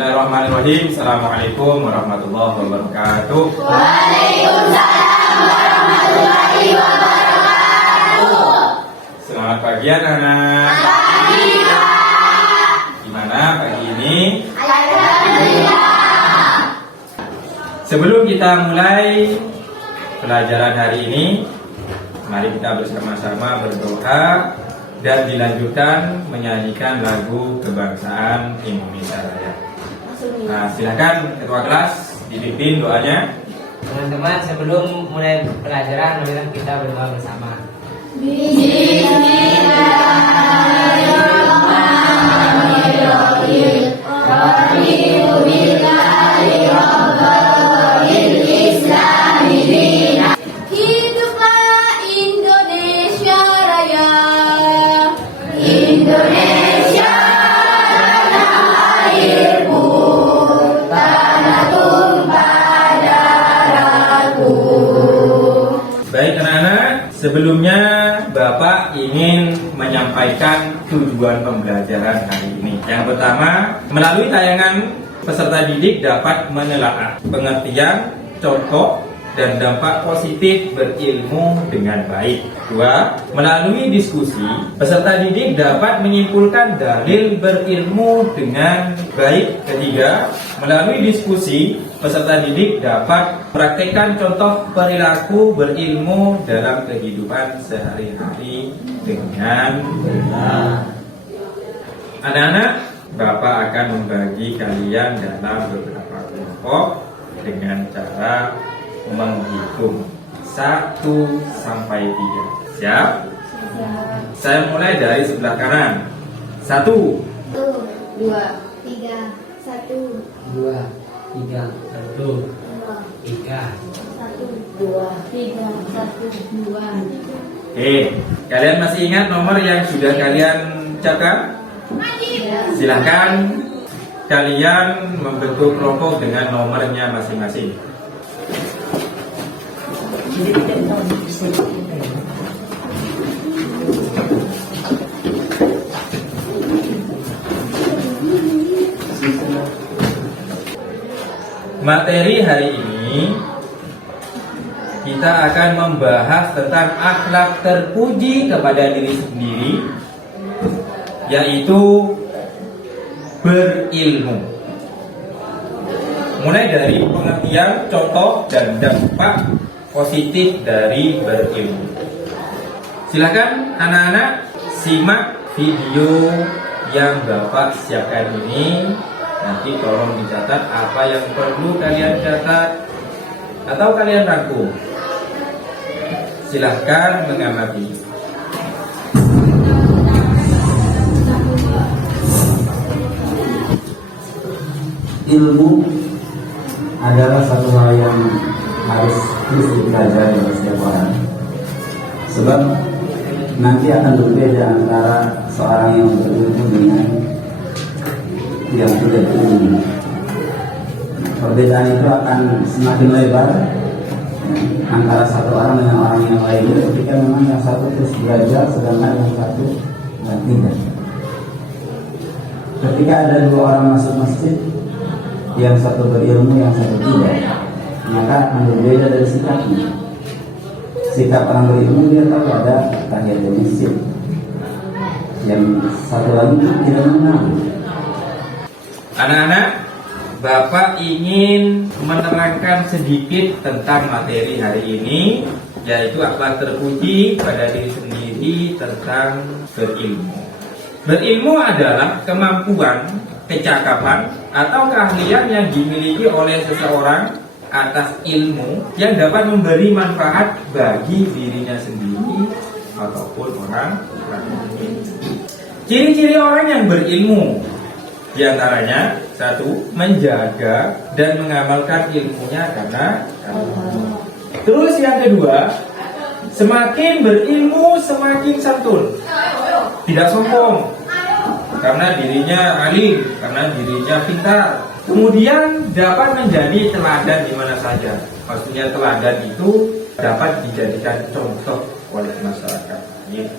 Bismillahirrahmanirrahim. Assalamualaikum warahmatullahi wabarakatuh. Waalaikumsalam warahmatullahi wabarakatuh. Selamat pagi anak-anak. Pagi, Pak. Gimana pagi ini? Alhamdulillah. Sebelum kita mulai pelajaran hari ini, mari kita bersama-sama berdoa dan dilanjutkan menyanyikan lagu kebangsaan Indonesia Raya. Nah, silakan ketua kelas dipimpin doanya. Teman-teman, sebelum mulai pelajaran, mari kita berdoa bersama. Bismillahirrahmanirrahim. Raditu billahi rabbil Islami dinan. Hiduplah Indonesia Raya. Indonesia tanah airku, tanah tumpah darahku. Baik anak-anak, sebelumnya Bapak ingin menyampaikan tujuan pembelajaran hari ini. Yang pertama, melalui tayangan peserta didik dapat menelaah pengertian, contoh, dan dampak positif berilmu dengan baik. Dua, melalui diskusi, peserta didik dapat menyimpulkan dalil berilmu dengan baik. Ketiga, melalui diskusi, peserta didik dapat praktekkan contoh perilaku berilmu dalam kehidupan sehari-hari dengan benar. Anak-anak, Bapak akan membagi kalian dalam beberapa kelompok dengan cara menghitung 1 sampai 3. Siap? Saya mulai dari sebelah kanan. 1, 1, 2, 3, 1, 2, 3, 1, 3. 1, 2, 3, 1, 2. Oke, kalian masih ingat nomor yang sudah kalian ucapkan? Silahkan kalian membentuk kelompok dengan nomornya masing-masing. Materi hari ini kita akan membahas tentang akhlak terpuji kepada diri sendiri, yaitu berilmu. Mulai dari pengertian, contoh, dan dampak positif dari berilmu. Silakan anak-anak simak video yang Bapak siapkan ini. Nanti tolong dicatat apa yang perlu kalian catat atau kalian rangkum. Silahkan mengamati. Ilmu adalah satu hal yang harus terus dipelajari oleh setiap orang. Sebab nanti akan berbeda antara seorang yang berilmu dengan yang tidak berilmu. Perbedaan itu akan semakin lebar antara satu orang dengan orang yang lainnya ketika memang yang satu terus belajar sedangkan yang satu tidak. Ketika ada dua orang masuk masjid, yang satu berilmu, yang satu tidak, maka akan berbeda dari sikapnya. Sikap orang berilmu, dia tahu ada tahiyatul masjid, yang satu lagi tidak mengenal. Anak-anak, Bapak ingin menerangkan sedikit tentang materi hari ini, yaitu akhlak terpuji pada diri sendiri tentang berilmu. Berilmu adalah kemampuan, kecakapan, atau keahlian yang dimiliki oleh seseorang atas ilmu yang dapat memberi manfaat bagi dirinya sendiri ataupun orang lain. Ciri-ciri orang yang berilmu diantaranya: 1. Menjaga dan mengamalkan ilmunya karena Allah. Terus yang kedua, semakin berilmu semakin santun, tidak sombong karena dirinya alim, karena dirinya pintar. Kemudian dapat menjadi teladan di mana saja. Maksudnya teladan itu dapat dijadikan contoh oleh masyarakat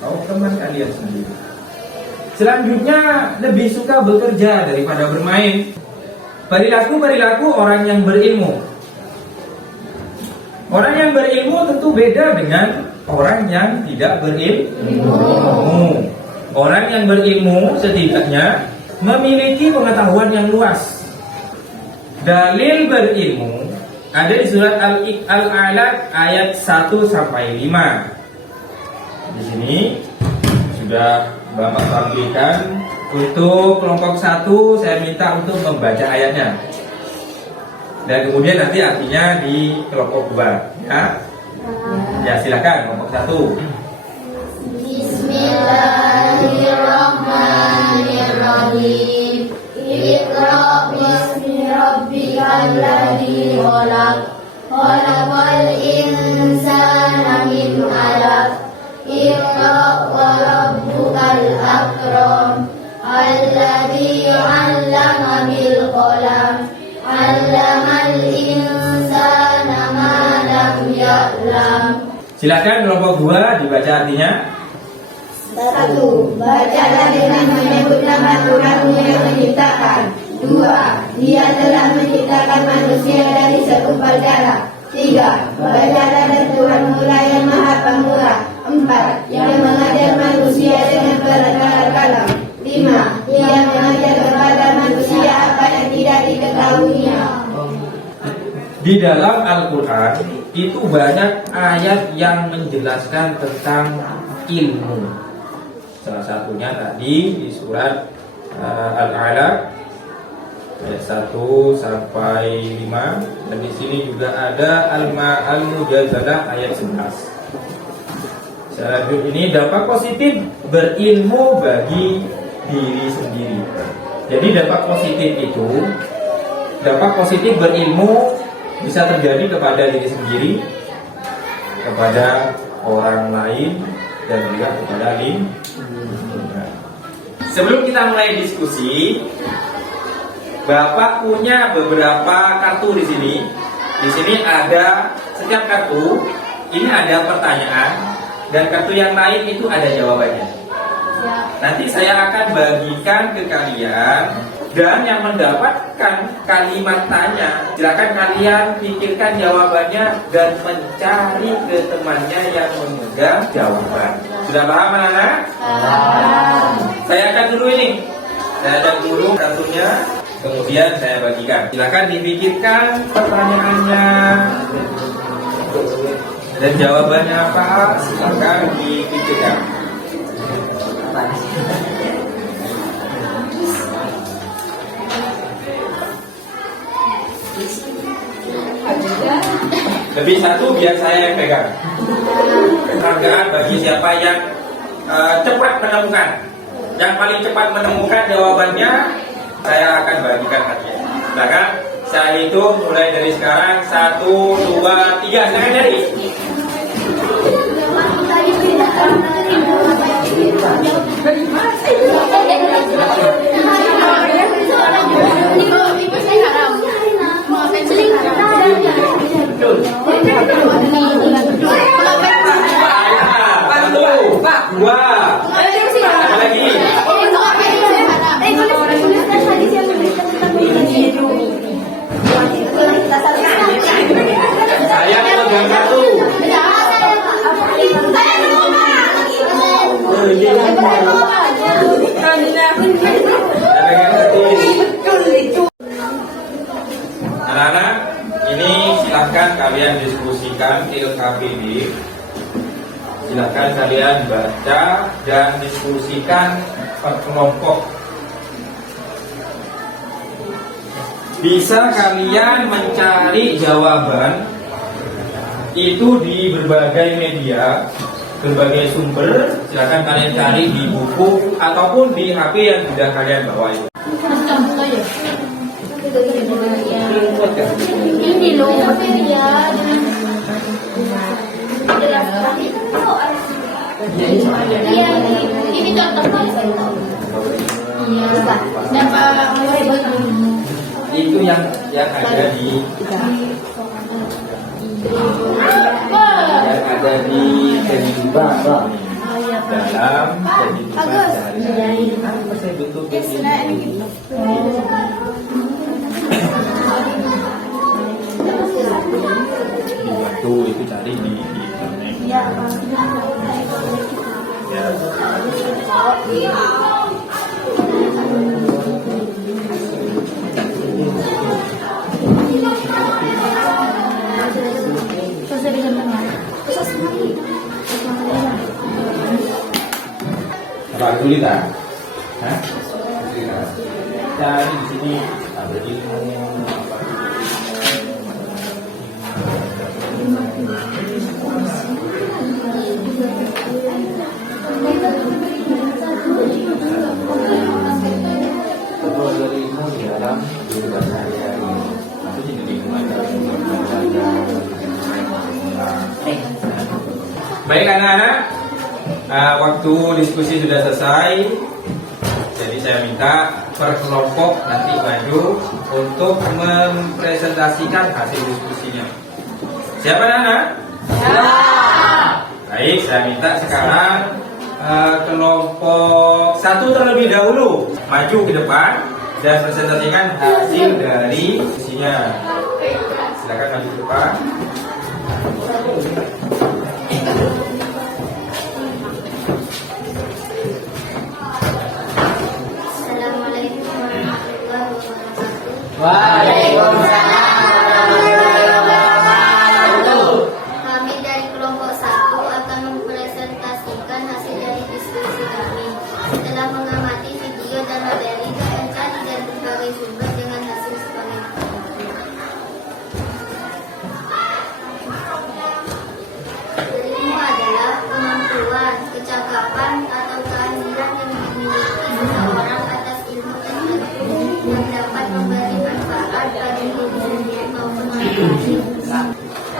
atau teman kalian sendiri. Selanjutnya, lebih suka bekerja daripada bermain. Perilaku orang yang berilmu. Orang yang berilmu tentu beda dengan orang yang tidak berilmu. Orang yang berilmu setidaknya memiliki pengetahuan yang luas. Dalil berilmu ada di surat Al-Alaq ayat 1 sampai 5. Di sini sudah Bapak tampilkan. Untuk kelompok 1 saya minta untuk membaca ayatnya. Dan kemudian nanti artinya di kelompok 2 ya. Ya silakan kelompok 1. Bismillahirrahmanirrahim. Iqra bismi rabbikal ladzi khalaq. Khalaqal insana min 'alaq. Iqra wa rabbukal akram. Alladzi 'allama bil qalam. 'Allamal insana ma lam ya'lam. Silakan kelompok 2 dibaca artinya. 1. Bacalah dengan menyebut nama Tuhanmu yang menciptakan. 2. Dia telah menciptakan manusia dari segumpal darah. 3. Bacalah dan Tuhanmu lah yang maha pemurah. 4. Yang mengajar manusia dengan perantara kalam. 5. Dia mengajar kepada manusia apa yang tidak diketahuinya. Di dalam Al-Quran itu banyak ayat yang menjelaskan tentang ilmu. Salah satunya tadi di surat Al-Alaq ayat 1 sampai 5, dan di sini juga ada Al-Mujadalah ayat 11. Selanjutnya ini dampak positif berilmu bagi diri sendiri. Jadi dampak positif berilmu bisa terjadi kepada diri sendiri, kepada orang lain, dan juga kepada lingkungan. Sebelum kita mulai diskusi, Bapak punya beberapa kartu di sini. Di sini ada setiap kartu ini ada pertanyaan, dan kartu yang lain itu ada jawabannya. Nanti saya akan bagikan ke kalian, dan yang mendapatkan kalimat tanya, silakan kalian pikirkan jawabannya dan mencari ke temannya yang memegang jawaban. Sudah paham anak-anak? Saya akan dulu ini. Saya akan dulu kartunya, kemudian saya bagikan. Silakan dipikirkan pertanyaannya dan jawabannya apa. Silakan dipikirkan. Lebih satu biar saya yang pegang. Penghargaan bagi siapa yang cepat menemukan. Yang paling cepat menemukan jawabannya, saya akan bagikan hadiah. Silakan saya hitung mulai dari sekarang. 1, 2, 3. Silakan dari. Dua. Ada lagi. Saya pegang satu. Anak-anak, ini silahkan kalian diskusikan di LKPD. Silakan kalian baca dan diskusikan per kelompok. Bisa kalian mencari jawaban itu di berbagai media, berbagai sumber. Silakan kalian cari di buku ataupun di HP yang sudah kalian bawa itu. Ini loh ya. Iya, ini contohnya. Iya, dapat Itu yang ada di kehidupan dalam kehidupan sehari-hari. Apa saya butuh ini? dibantu itu cari di internet. Ya, Ya. Apa kesulitan? Hah? Kesulitan. Cari di sini ada ilmu apa? Betul dari ilmu di dalam kehidupan saya. Nanti jadi lingkungan dalam kehidupan saya. Baik anak-anak, waktu diskusi sudah selesai. Jadi saya minta per kelompok nanti maju untuk mempresentasikan hasil diskusinya. Siapa anak-anak? Baik, saya minta sekarang kelompok 1 terlebih dahulu maju ke depan dan presentasikan hasil dari diskusinya. Silakan maju ke depan. Assalamualaikum warahmatullahi wabarakatuh. Waalaikumsalam warahmatullahi wabarakatuh. Kami dari kelompok 1 akan mempresentasikan hasil dari diskusi kami. Setelah mengamati video dan materi dan cari dari berbagai sumber dengan hasil sebagai berikut. Ilmu adalah kemampuan, kecakapan atau keahlian yang dimiliki seseorang atas ilmu tertentu yang dapat memberi manfaat bagi diri sendiri maupun orang lain.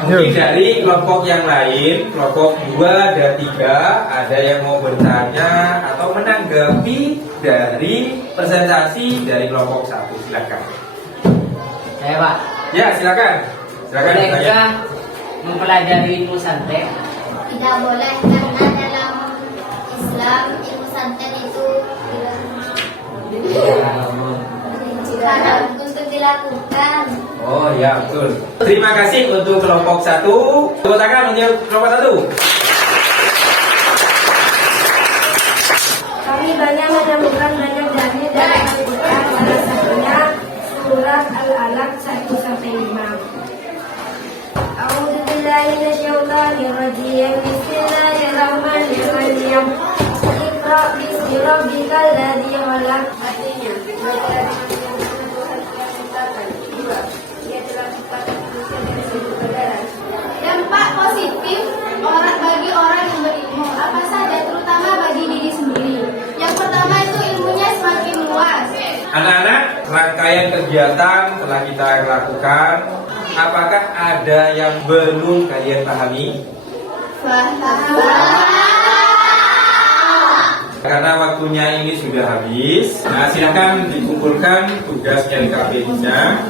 Mungkin dari kelompok yang lain, kelompok 2 dan 3, ada yang mau bertanya atau menanggapi dari presentasi dari kelompok 1. Silakan. Saya Pak, Ya, silakan. Silakan bertanya. bolehkah mempelajari ilmu santet? Tidak boleh karena dalam Islam ilmu santet itu haram untuk dilakukan. Oh ya, betul. Terima kasih untuk kelompok 1. Tepuk tangan untuk kelompok 1. Kami banyak menemukan banyak dalil dari Al-Quran, salah satunya surat Al-Alaq 1-5. A'udzu billahi minasyaitonir rajim. Bismillahirrahmanirrahim. Iqra bismi rabbikal ladzi khalaq. Artinya, belajar dengan Tuhan yang menciptakan. 2. Ia telah menciptakan manusia dari satu pergaulan. Dampak positif bagi orang yang berilmu apa saja, terutama bagi diri sendiri. Yang pertama itu ilmunya semakin luas. Anak-anak, rangkaian kegiatan telah kita lakukan. Apakah ada yang belum kalian pahami? Karena waktunya ini sudah habis. Nah, silakan dikumpulkan tugas LKP-nya.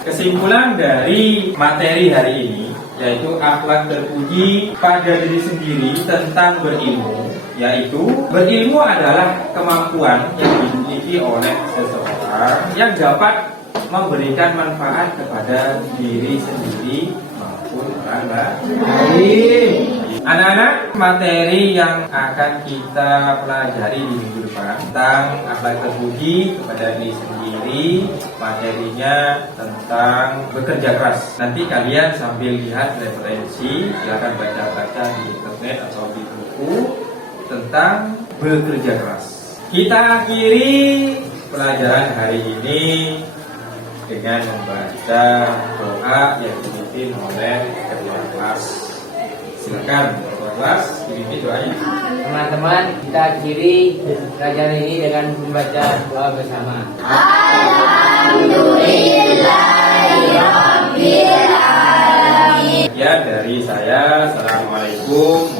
Kesimpulan dari materi hari ini yaitu akhlak terpuji pada diri sendiri tentang berilmu, yaitu berilmu adalah kemampuan yang dimiliki oleh seseorang yang dapat memberikan manfaat kepada diri sendiri maupun orang lain. Anak-anak, materi yang akan kita pelajari di minggu depan tentang akhlak terpuji kepada diri sendiri, materinya tentang bekerja keras. Nanti kalian sambil lihat referensi, silakan baca-baca di internet atau di buku tentang bekerja keras. Kita akhiri pelajaran hari ini dengan membaca doa yang dipimpin oleh ketua kelas. Silakan ketua kelas dipimpin doanya. Teman-teman, kita akhiri pelajaran ini dengan membaca doa bersama. Alhamdulillahirabbil alamin. Ya, dari saya, assalamualaikum